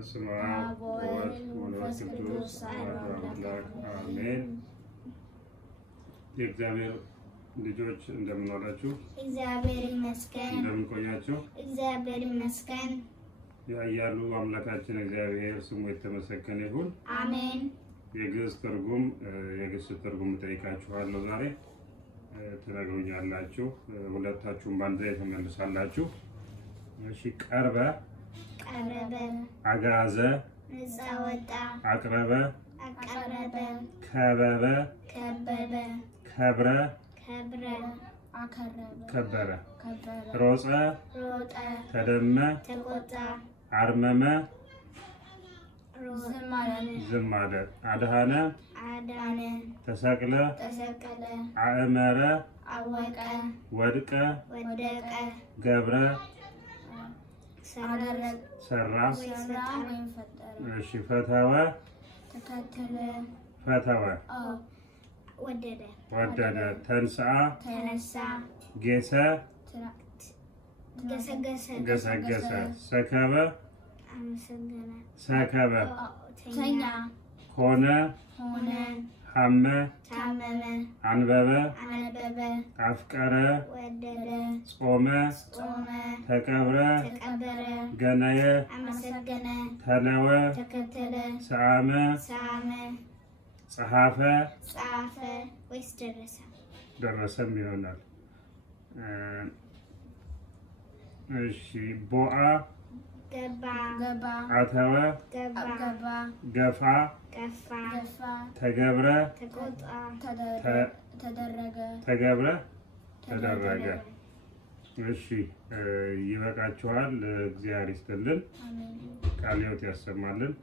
በስመ አብ ወወልድ ወመንፈስ ቅዱስ አሐዱ አምላክ አሜን። የእግዚአብሔር ልጆች እንደምን ዋላችሁ? እግዚአብሔር ይመስገን። እንደምን ቆያችሁ? እግዚአብሔር ይመስገን። ያያሉ አምላካችን እግዚአብሔር ስሙ የተመሰገነ ይሁን። አሜን። የግዕዝ ትርጉም ጠይቃችኋለሁ ዛሬ ትነግሩኛላችሁ። ሁለታችሁም ባንድ ላይ ተመልሳላችሁ። እሺ ቀርበ አጋዘ ነፃ ወጣ አቅረበ አቀረበ ከበበ ከብረ ከበረ ሮጸ ሮጠ ተደመ ተቆጣ አርመመ ዝም አለ አድኃነ አዳነ ተሰቅለ ተሰቀለ አእመረ አወቀ ወድቀ ወደቀ ገብረ ሰራ ወይም ፈጠረ። እሺ ፈተወ ተከተለ ፈተወ ወደደ ተንሥአ ተነሳ ጌሰ ገሰገሰ ሰከበ አመሰገነ ሰከበ ተኛ ሆነ ሐመ ታመመ አንበበ አነበበ አፍቀረ ወደደ ጾመ ተቀብረ ተቀበረ ገነየ አመሰገነ ተነወ ተከተለ ሰአመ ጸሐፈ ጻፈ ወይስ ደረሰም ይሆናል። እሺ ቦአ ገባ አተወ ገፋ ተገብረ ተደረገ። እሺ ይበቃችኋል። እግዚአብሔር ይስጥልን፣ ቃለ ሕይወት ያሰማልን።